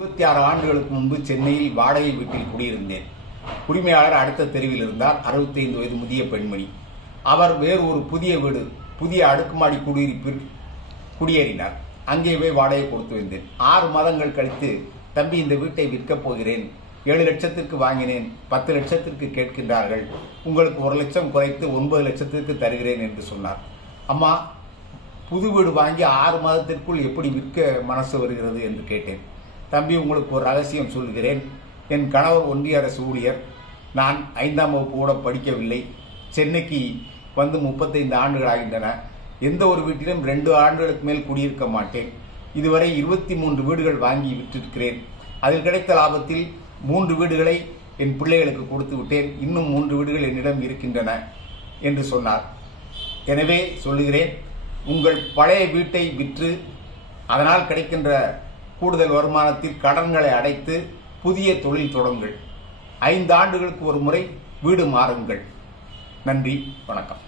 26 ஆண்டுகளுக்கு முன்பு சென்னையில் வாடகை வீட்டில் குடியிருந்தேன். உரிமையாளர் அடுத்த தெருவில் இருந்தார். 65 வயது முதிய பெண்மணி. அவர் வேறு ஒரு புதிய அடுக்குமாடி குடியிருப்பில் குடியேறினார். அங்கே போய் வாடகை கொடுத்து வந்தேன். 6 மாதங்கள் கழித்து, தம்பி, இந்த வீட்டை விற்கப் போகிறேன், 7 லட்சத்திற்கு வாங்கினேன், 10 லட்சத்திற்கு கேட்கின்றார்கள், உங்களுக்கு 1 லட்சம் குறைத்து 9 லட்சத்திற்கு தருகிறேன் என்று சொன்னார். அம்மா, புது வீடு வாங்கி 6 மாதத்திற்குள் எப்படி விற்க மனசு வருகிறது என்று கேட்டேன். தம்பி, உங்களுக்கு ஒரு ரகசியம் சொல்கிறேன். என் கணவர் ஒன்றிய அரசு ஊழியர். நான் 5ஆம் வகுப்பு கூட படிக்கவில்லை. சென்னைக்கு வந்து 35 ஆண்டுகள் ஆகின்றன. எந்த ஒரு வீட்டிலும் 2 ஆண்டுகளுக்கு மேல் குடியிருக்க மாட்டேன். இதுவரை 23 வீடுகள் வாங்கி விற்றிருக்கிறேன். அதில் கிடைத்த லாபத்தில் 3 வீடுகளை என் பிள்ளைகளுக்கு கொடுத்து விட்டேன். இன்னும் 3 வீடுகள் என்னிடம் இருக்கின்றன என்று சொன்னார். எனவே சொல்லுகிறேன், உங்கள் பழைய வீட்டை விற்று அதனால் கிடைக்கின்ற கூடுதல் வருமானத்தில் கடன்களை அடைத்து புதிய தொழில் தொடங்குங்கள். 5 ஆண்டுகளுக்கு ஒரு முறை வீடு மாறுங்கள். நன்றி, வணக்கம்.